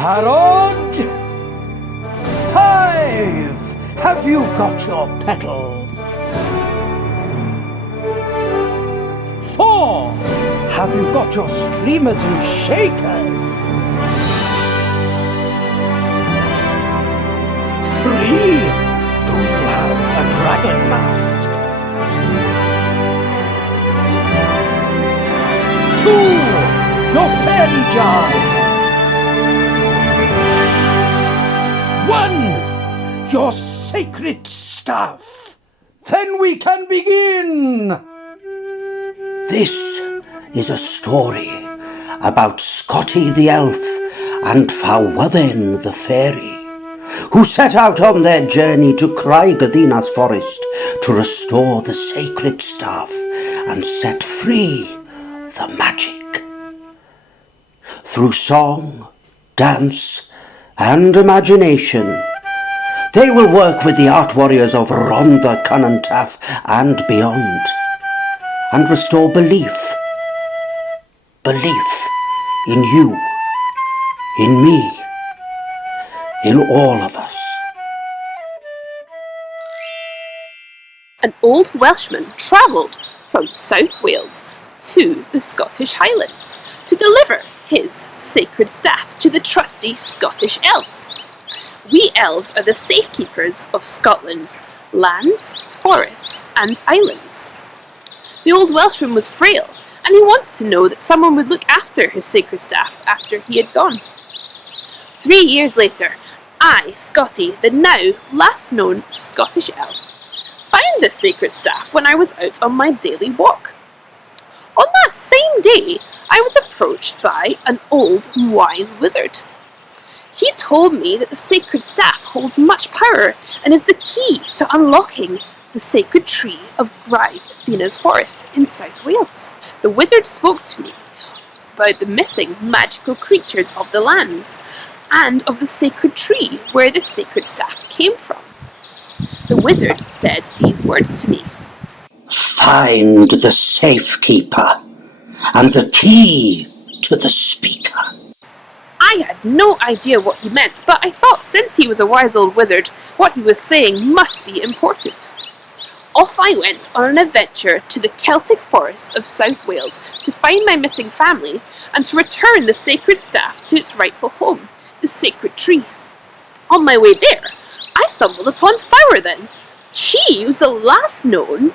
Parod! 5! Have you got your petals? 4! Have you got your streamers and shakers? 3! Do you have a dragon mask? 2! Your fairy jars! 1! Your sacred staff! Then we can begin! This is a story about Scotty the elf and Fawydden the fairy, who set out on their journey to Craig-Athena's forest to restore the sacred staff and set free the magic. Through song, dance, and imagination, they will work with the art warriors of Rhondda Cynon and beyond, and restore belief in you, in me, in all of us. An old Welshman travelled from South Wales to the Scottish Highlands to deliver his sacred staff to the trusty Scottish elves. We elves are the safekeepers of Scotland's lands, forests, and islands. The old Welshman was frail, and he wanted to know that someone would look after his sacred staff after he had gone. 3 years later, I, Scotty, the now last known Scottish elf, found this sacred staff when I was out on my daily walk. On that same day, I was approached by an old and wise wizard. He told me that the sacred staff holds much power and is the key to unlocking the sacred tree of Craig-Athena's forest in South Wales. The wizard spoke to me about the missing magical creatures of the lands and of the sacred tree where the sacred staff came from. The wizard said these words to me: Find the safekeeper and the key to the speaker. I had no idea what he meant, but I thought since he was a wise old wizard, what he was saying must be important. Off I went on an adventure to the Celtic forests of South Wales to find my missing family and to return the sacred staff to its rightful home, the sacred tree. On my way there, I stumbled upon Fawydden. She was the last known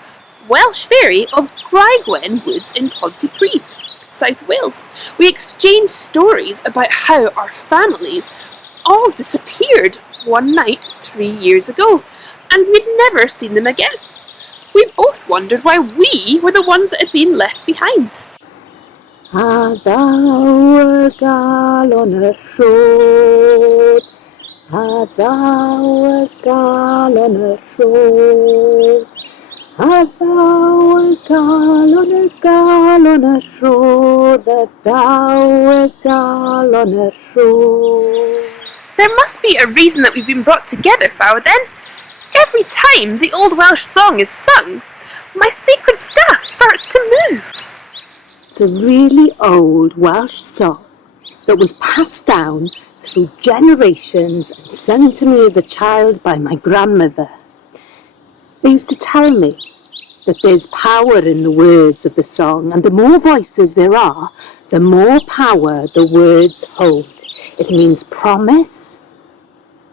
Welsh fairy of Craigwen Woods in Pontypridd, South Wales. We exchanged stories about how our families all disappeared one night 3 years ago, and we'd never seen them again. We both wondered why we were the ones that had been left behind. A daw y gal on y rhod, a daw y gal on y rhod, a daw y gal on y rhod, a daw y gal on y rhod. There must be a reason that we've been brought together, Fawydden. Every time the old Welsh song is sung, my sacred staff starts to move. It's a really old Welsh song that was passed down through generations and sung to me as a child by my grandmother. They used to tell me that there's power in the words of the song, and the more voices there are, the more power the words hold. It means promise,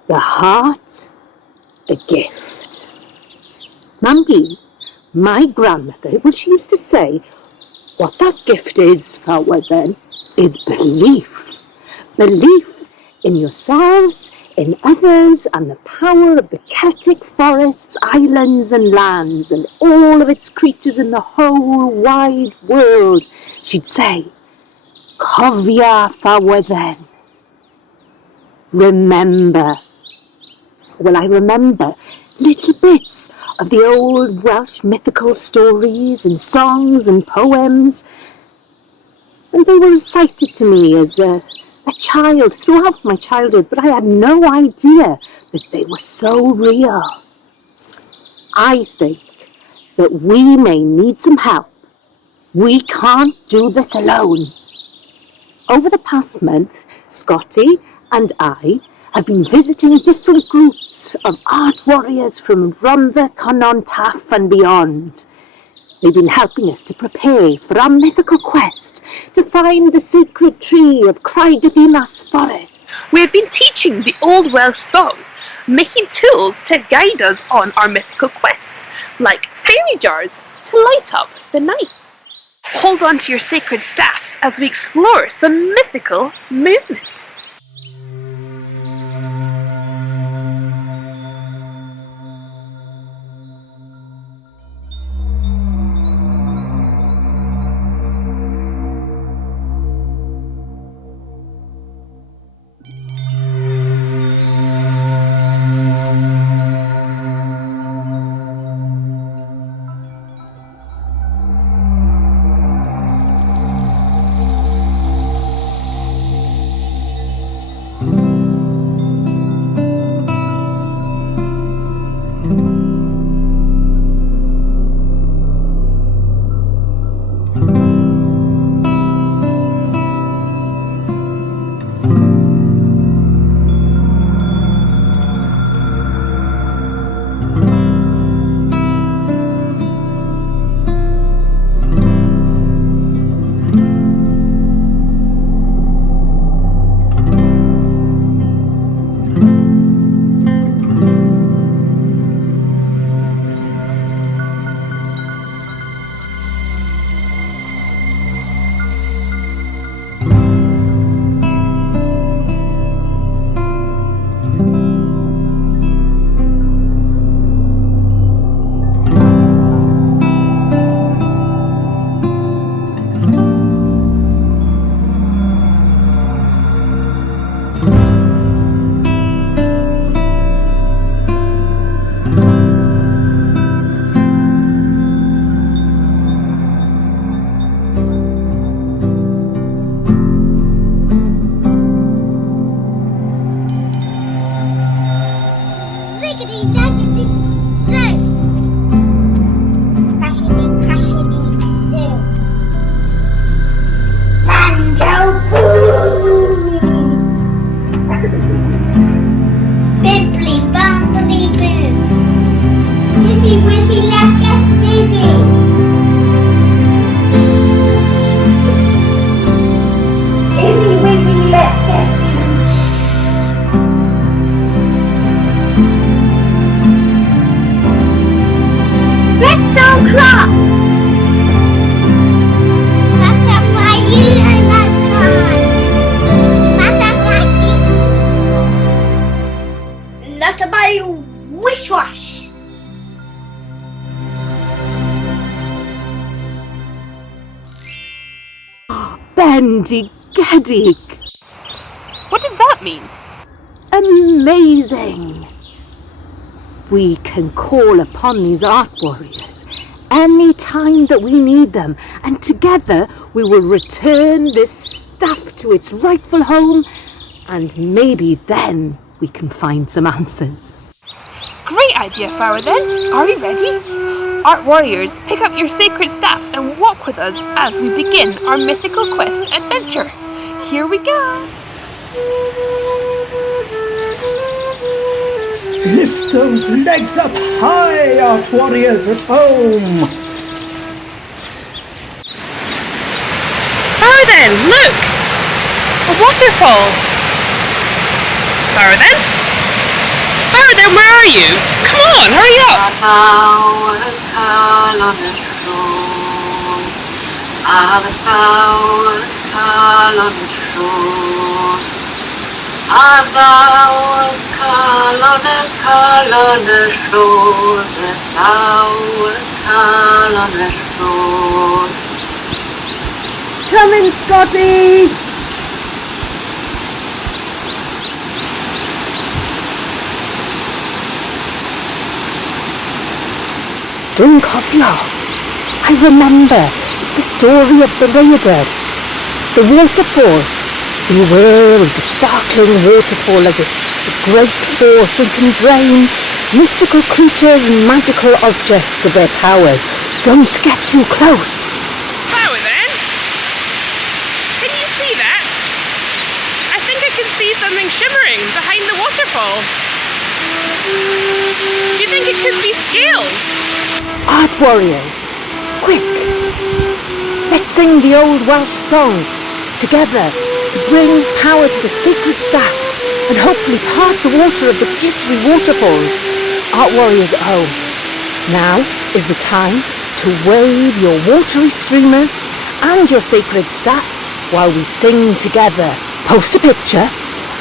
the heart, a gift. Mandy, my grandmother, well, she used to say, what that gift is, Fawydden, is belief. Belief in yourselves, in others, and the power of the Celtic forests, islands and lands, and all of its creatures in the whole wide world. She'd say, Cofia, Fawydden. Remember. Well, I remember little bits of the old Welsh mythical stories and songs and poems, and they were recited to me as a child throughout my childhood, but I had no idea that they were so real. I think that we may need some help. We can't do this alone. Over the past month, Scotty and I have been visiting different groups of art warriors from Rhondda, Connaught Taff and beyond. They've been helping us to prepare for our mythical quest to find the sacred tree of Craigavimmas Forest. We have been teaching the Old Welsh song, making tools to guide us on our mythical quest, like fairy jars to light up the night. Hold on to your sacred staffs as we explore some mythical movement. Bendigedig! What does that mean? Amazing! We can call upon these art warriors any time that we need them, and together we will return this staff to its rightful home, and maybe then we can find some answers. Great idea, Farah, then. Are we ready? Art warriors, pick up your sacred staffs and walk with us as we begin our mythical quest adventure. Here we go. Lift those legs up high, art warriors at home. Farah, then, look! A waterfall. Farah, then? Farah, then, where are you? Come on, hurry up! Come in, Scotty! Drink of your. I remember the story of the raider, the waterfall. Beware of the sparkling waterfall as it's a great force and can drain mystical creatures and magical objects of their powers. Don't get too close. Farah, then? Can you see that? I think I can see something shimmering Do you think it could be scales? Art warriors, quick! Let's sing the old Welsh song together to bring power to the sacred staff and hopefully part the water of the jittery waterfalls. Art warriors at home, now is the time to wave your watery streamers and your sacred staff while we sing together. Post a picture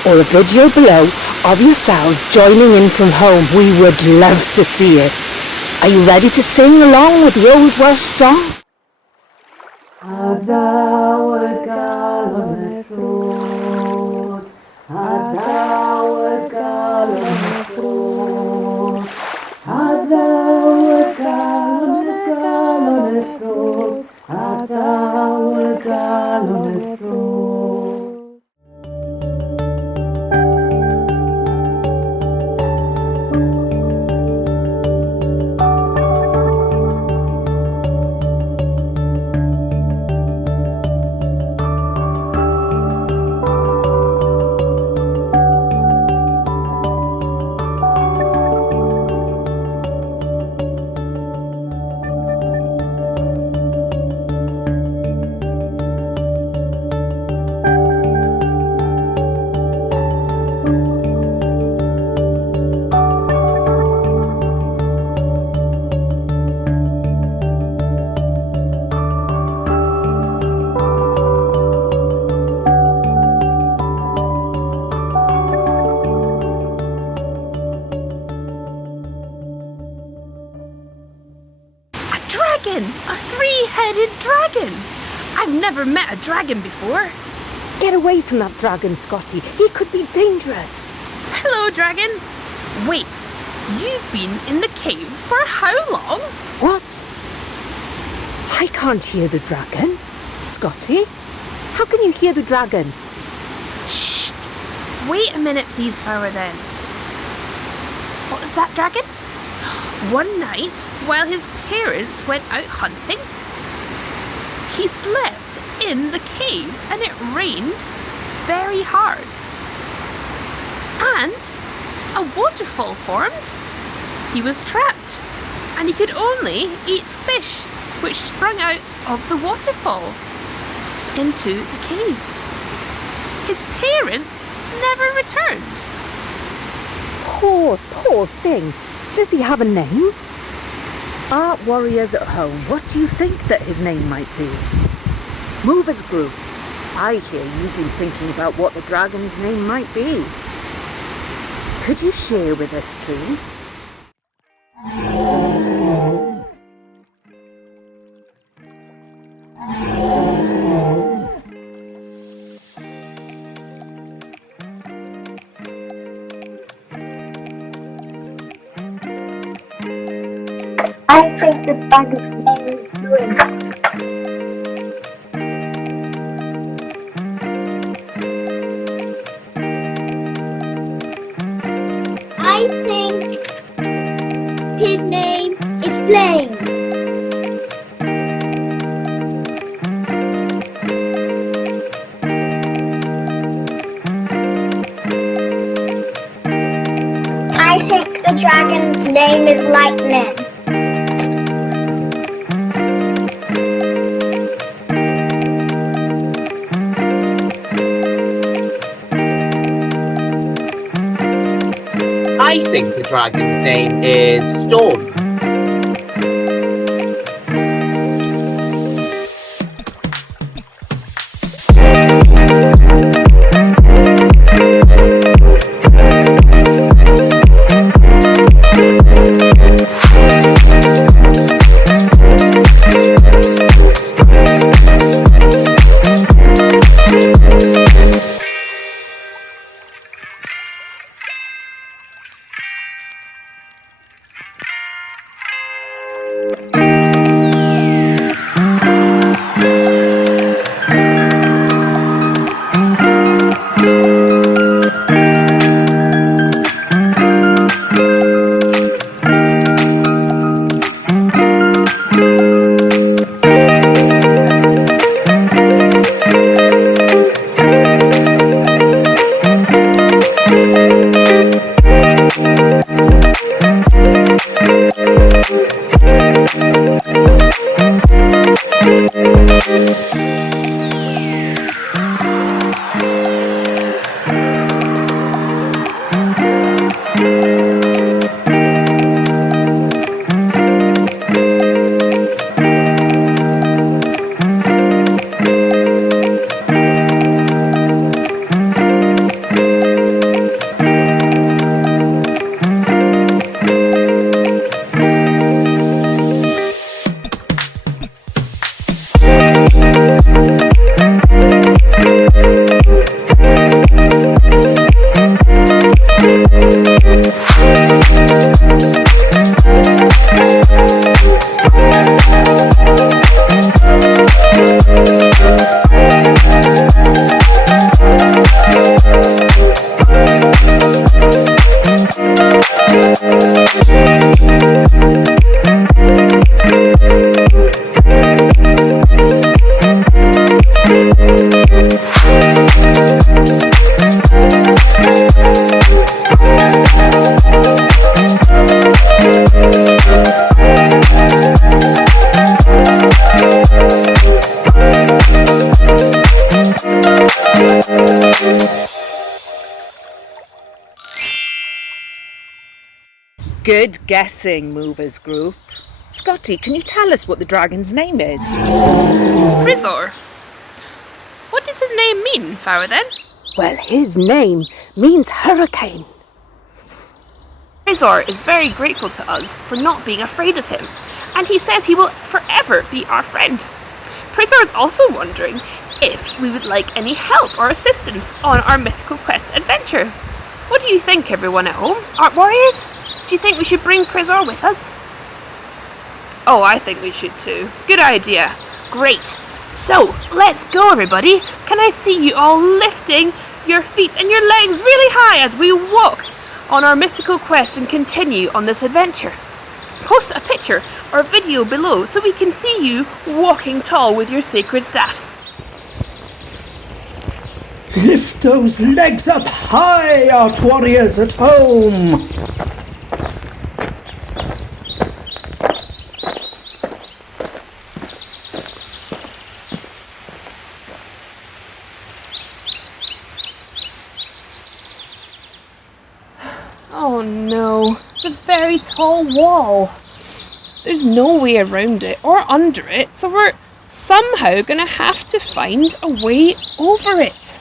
or a video below of yourselves joining in from home. We would love to see it. Are you ready to sing along with the old Welsh song? Dragon! A three-headed dragon! I've never met a dragon before. Get away from that dragon, Scotty. He could be dangerous. Hello, dragon. Wait, you've been in the cave for how long? What? I can't hear the dragon. Scotty, how can you hear the dragon? Shh! Wait a minute, please, Flower, then. What was that, dragon? One night, while his parents went out hunting, he slept in the cave and it rained very hard. And a waterfall formed. He was trapped and he could only eat fish which sprung out of the waterfall into the cave. His parents never returned. Poor thing. Does he have a name? Art warriors at home, what do you think that his name might be? Movers Group, I hear you've been thinking about what the dragon's name might be. Could you share with us, please? I think the dragon's name is Flynn. I think his name is Flame. I think the dragon's name is Lightning. I think the dragon's name is Storm. Good guessing, Movers Group. Scotty, can you tell us what the dragon's name is? Prizor. What does his name mean, Faradhen? Well, his name means hurricane. Prizor is very grateful to us for not being afraid of him, and he says he will forever be our friend. Prizor is also wondering if we would like any help or assistance on our mythical quest adventure. What do you think, everyone at home? Art Warriors? Do you think we should bring Prizor with us? Oh, I think we should too. Good idea. Great. So, let's go, everybody. Can I see you all lifting your feet and your legs really high as we walk on our mythical quest and continue on this adventure? Post a picture or video below so we can see you walking tall with your sacred staffs. Lift those legs up high, Art Warriors at home! Oh no, it's a very tall wall. There's no way around it or under it, so we're somehow gonna have to find a way over it.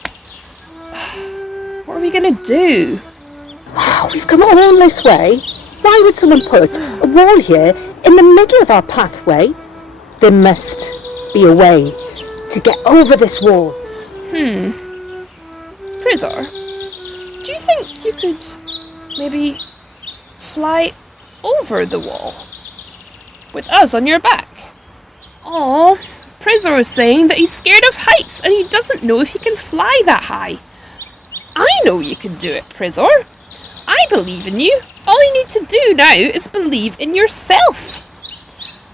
What are we gonna do? We've come all this way. Why would someone put a wall here in the middle of our pathway? There must be a way to get over this wall. Prizor, do you think you could maybe fly over the wall with us on your back? Oh, Prizor is saying that he's scared of heights and he doesn't know if he can fly that high. I know you can do it, Prizor. I believe in you. All you need to do now is believe in yourself.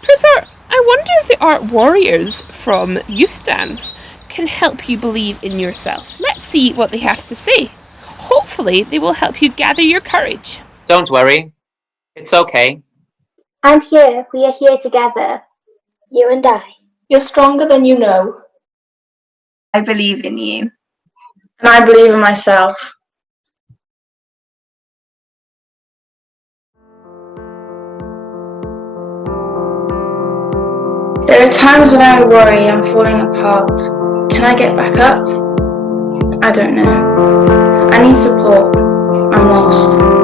Prizor, I wonder if the Art Warriors from Youth Dance can help you believe in yourself. Let's see what they have to say. Hopefully they will help you gather your courage. Don't worry. It's okay. I'm here. We are here together. You and I. You're stronger than you know. I believe in you. And I believe in myself. There are times when I worry I'm falling apart. Can I get back up? I don't know. I need support. I'm lost.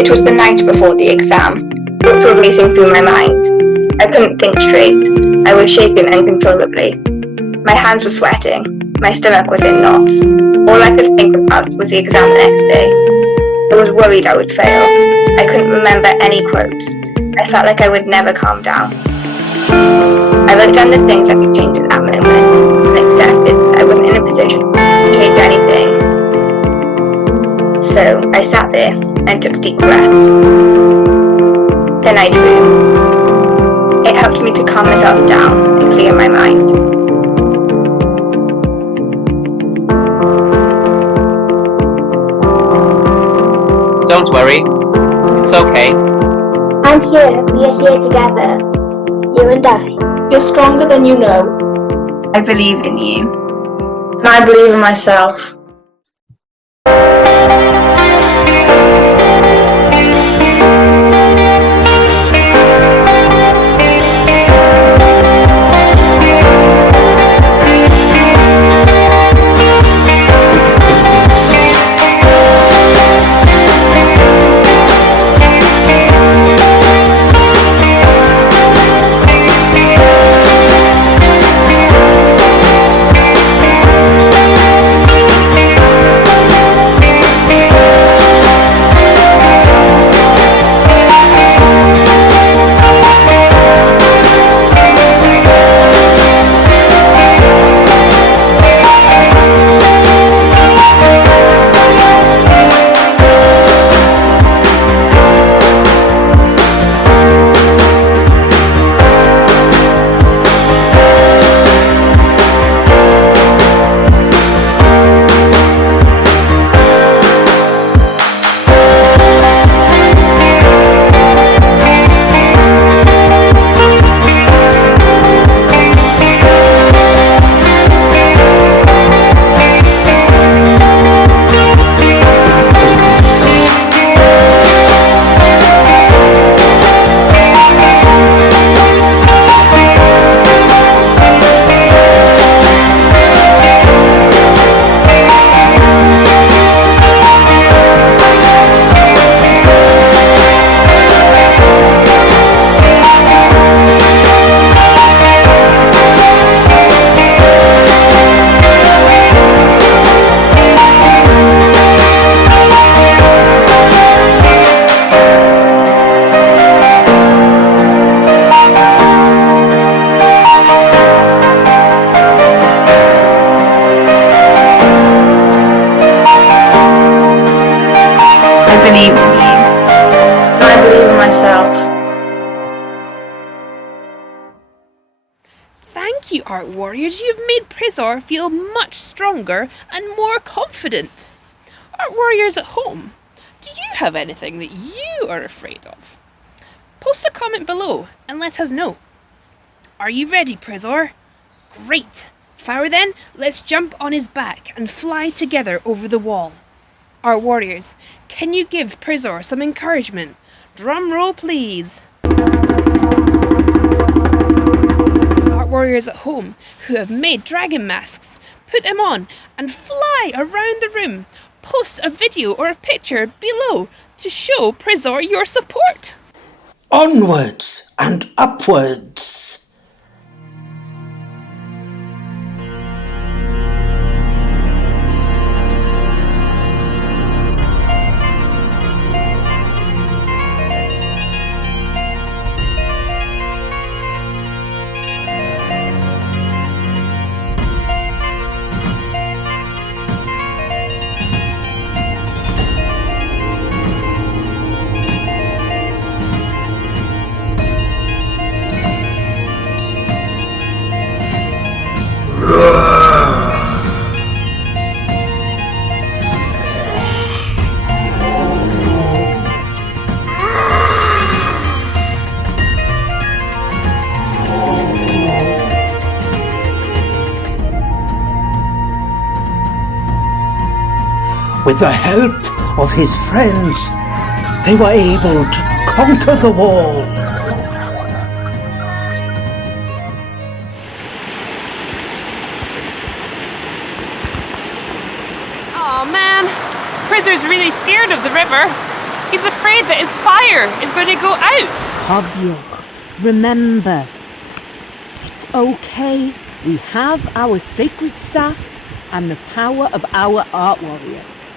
It was the night before the exam, but Thoughts were racing through my mind. I couldn't think straight. I was shaken uncontrollably. My hands were sweating. My stomach was in knots. All I could think about was the exam the next day. I was worried I would fail. I couldn't remember any quotes. I felt like I would never calm down. I wrote down the things I could change in that moment and accepted I wasn't in a position to change anything. So I sat there and took deep breaths. Then I drew. It helped me to calm myself down and clear my mind. Don't worry. It's okay. I'm here. We are here together. You and I. You're stronger than you know. I believe in you. And I believe in myself. Thank you, Art Warriors. You've made Prizor feel much stronger and more confident. Art Warriors at home, do you have anything that you are afraid of? Post a comment below and let us know. Are you ready, Prizor? Great. Fire then, let's jump on his back and fly together over the wall. Art Warriors, can you give Prizor some encouragement? Drum roll, please. Art Warriors at home who have made dragon masks, put them on and fly around the room. Post a video or a picture below to show Prizor your support. Onwards and upwards. With the help of his friends, they were able to conquer the wall. Oh man, Prizor's really scared of the river. He's afraid that his fire is going to go out. Cofiwch, remember, it's okay. We have our sacred staffs and the power of our art warriors.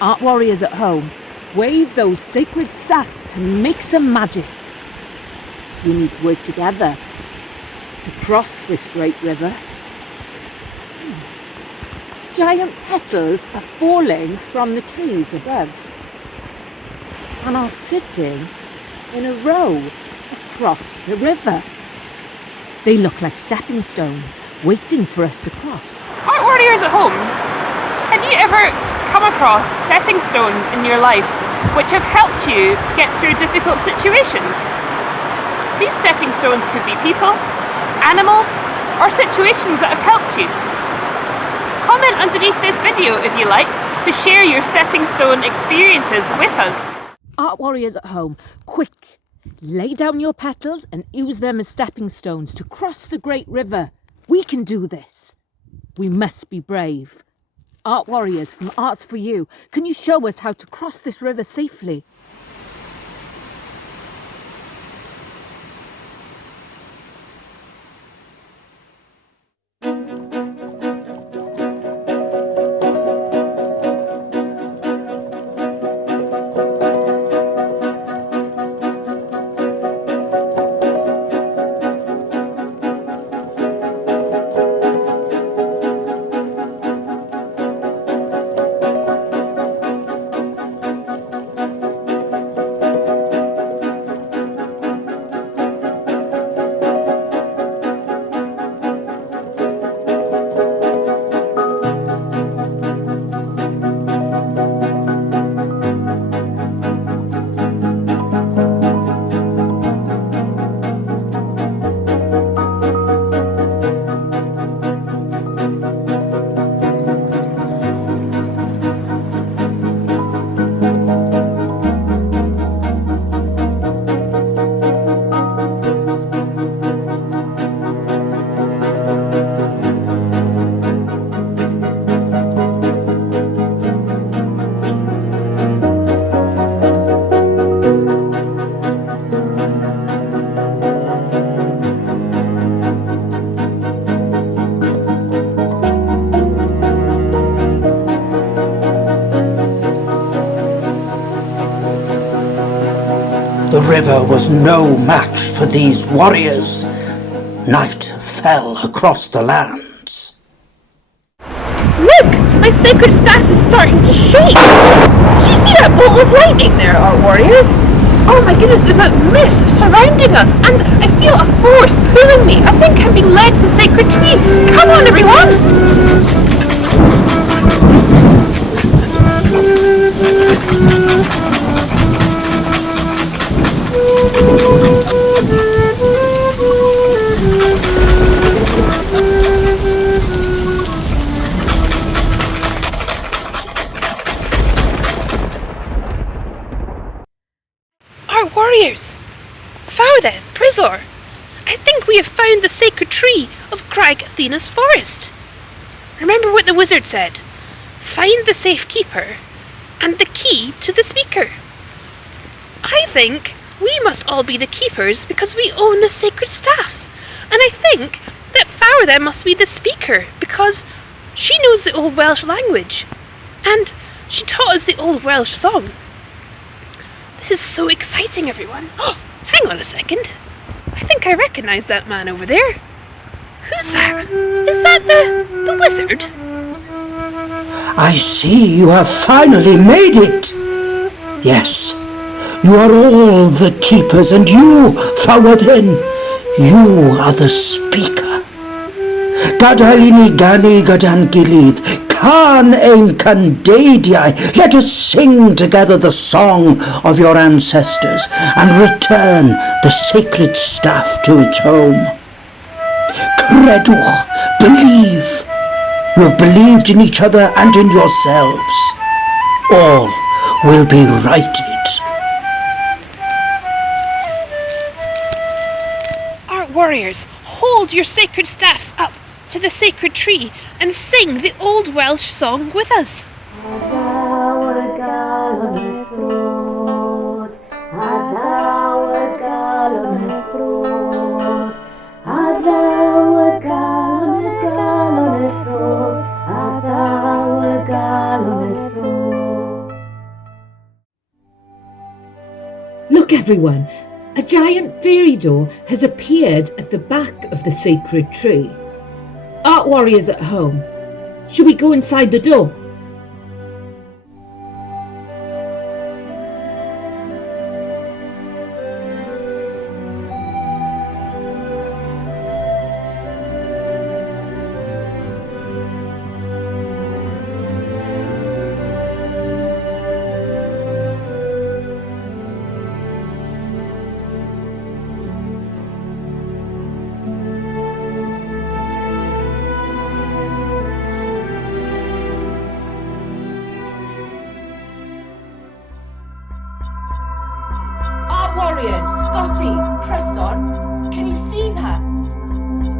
Art warriors at home, wave those sacred staffs to make some magic. We need to work together to cross this great river. Giant petals are falling from the trees above and are sitting in a row across the river. They look like stepping stones waiting for us to cross. Art warriors at home, have you ever come across stepping stones in your life which have helped you get through difficult situations? These stepping stones could be people, animals, or situations that have helped you. Comment underneath this video if you like to share your stepping stone experiences with us. Art warriors at home, quick! Lay down your petals and use them as stepping stones to cross the great river. We can do this. We must be brave. Art warriors from Arts for You, can you show us how to cross this river safely? The river was no match for these warriors. Night fell across the lands. Look! My sacred staff is starting to shake! Did you see that bolt of lightning there, Art warriors? Oh my goodness, there's a mist surrounding us, and I feel a force pulling me. I think I'm being led to the sacred tree. Come on, everyone! Our warriors! Fawr, Prizor! I think we have found the sacred tree of Crag Athena's forest. Remember what the wizard said. Find the safe keeper and the key to the speaker. I think we must all be the keepers because we own the sacred staffs. And I think that Fawr must be the speaker because she knows the Old Welsh language. And she taught us the Old Welsh song. This is so exciting, everyone. Oh, hang on a second. I think I recognise that man over there. Who's that? Is that the wizard? I see you have finally made it. Yes, you are all the keepers, and you, Fawr, you are the speaker. Gadalini gani gadan gilydd, can ein candeidiau. Let us sing together the song of your ancestors and return the sacred staff to its home. Credwch, believe. You have believed in each other and in yourselves. All will be righted. Our warriors, hold your sacred staffs up to the sacred tree and sing the Old Welsh song with us. Everyone, a giant fairy door has appeared at the back of the sacred tree. Art warriors at home, should we go inside the door? Art warriors, Scotty, press on. Can you see that?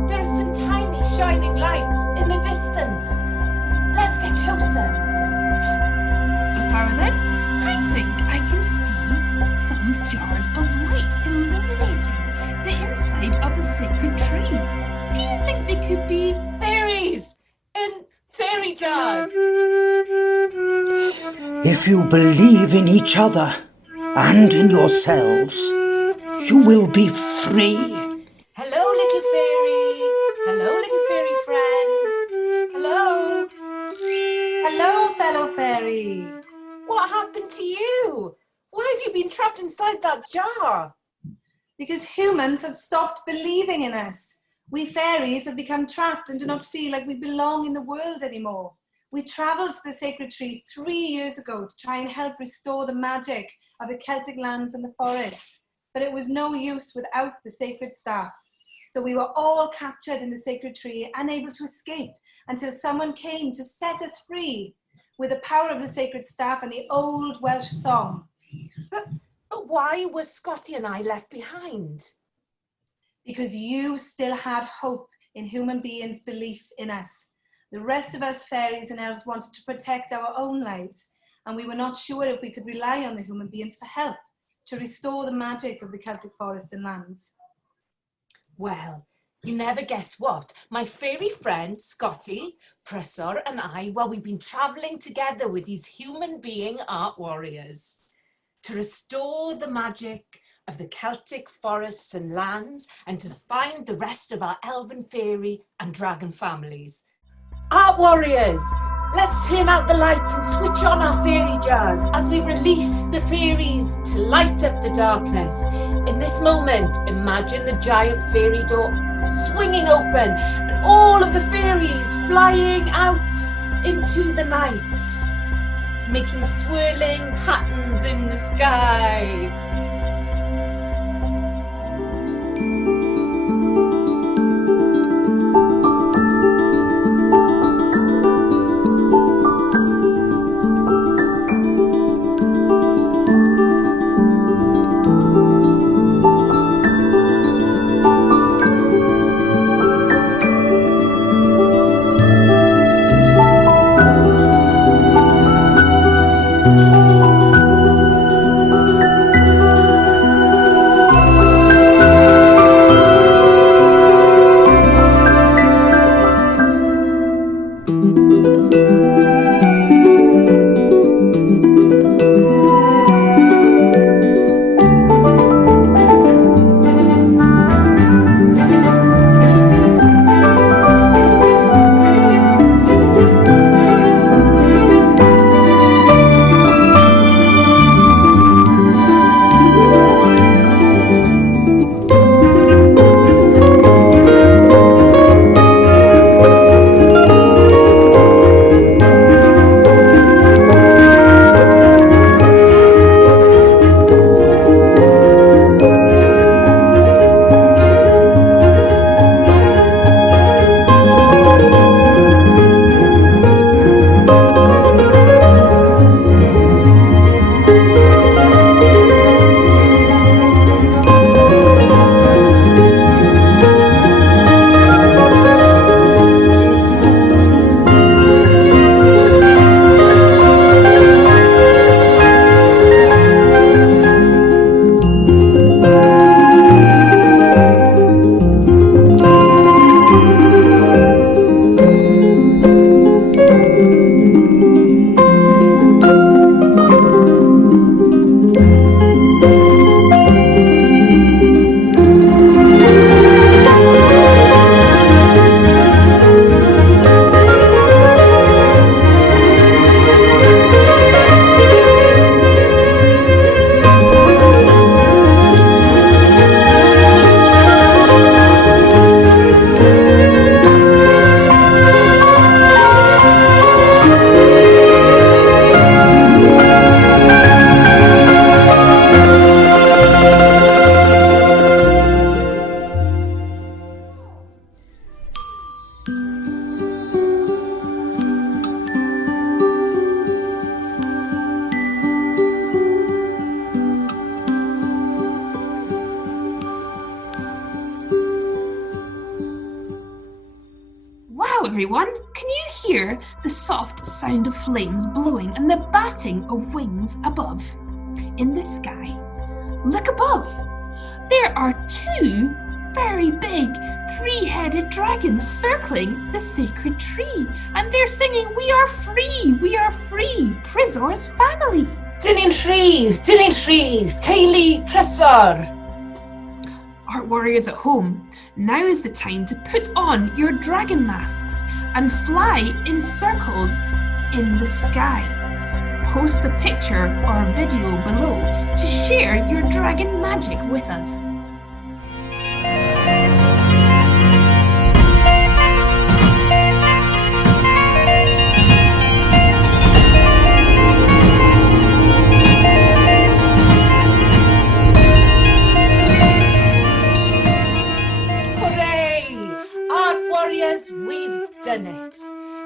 There are some tiny shining lights in the distance. Let's get closer. And Faradin, I think I can see some jars of light illuminating the inside of the sacred tree. Do you think they could be Fairies in fairy jars? If you believe in each other and in yourselves, you will be free. Hello, little fairy. Hello, little fairy friend. Hello. Hello, fellow fairy. What happened to you? Why have you been trapped inside that jar? Because humans have stopped believing in us. We fairies have become trapped and do not feel like we belong in the world anymore. We travelled to the sacred tree 3 years ago to try and help restore the magic of the Celtic lands and the forests, but it was no use without the sacred staff. So we were all captured in the sacred tree, unable to escape until someone came to set us free with the power of the sacred staff and the old Welsh song. But why were Scotty and I left behind? Because you still had hope in human beings' belief in us. The rest of us fairies and elves wanted to protect our own lives, and we were not sure if we could rely on the human beings for help to restore the magic of the Celtic forests and lands. Well, you never guess what. My fairy friend, Scotty, Pressor and I, well, we've been travelling together with these human being art warriors to restore the magic of the Celtic forests and lands and to find the rest of our elven fairy and dragon families. Art warriors, let's turn out the lights and switch on our fairy jars as we release the fairies to light up the darkness. In this moment, imagine the giant fairy door swinging open and all of the fairies flying out into the night, making swirling patterns in the sky. Hello everyone, can you hear the soft sound of flames blowing and the batting of wings above? In the sky. Look above. There are two very big three-headed dragons circling the sacred tree, and they're singing, we are free, Prizor's family. Dilyn trees, Teulu Prysor. Art warriors at home, now is the time to put on your dragon masks and fly in circles in the sky. Post a picture or video below to share your dragon magic with us. Hooray! Art warriors, we've done it.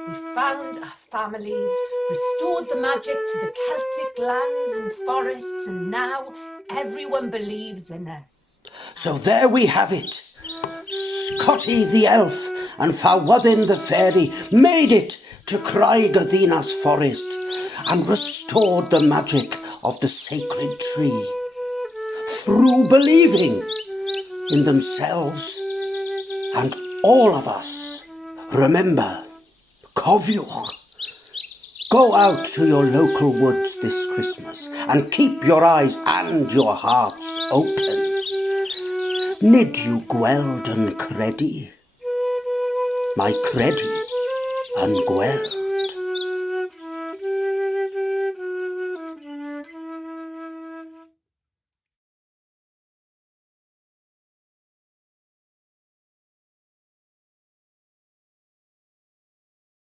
We found our families, restored the magic to the Celtic lands and forests, and now everyone believes in us. So there we have it. Scotty the elf and Fawodin the fairy made it to Craig-Athena's forest and restored the magic of the sacred tree through believing in themselves and all of us. Remember, Cofiwch. Go out to your local woods this Christmas and keep your eyes and your hearts open. Nid you gweld yn credu? Mae credu yn gweld.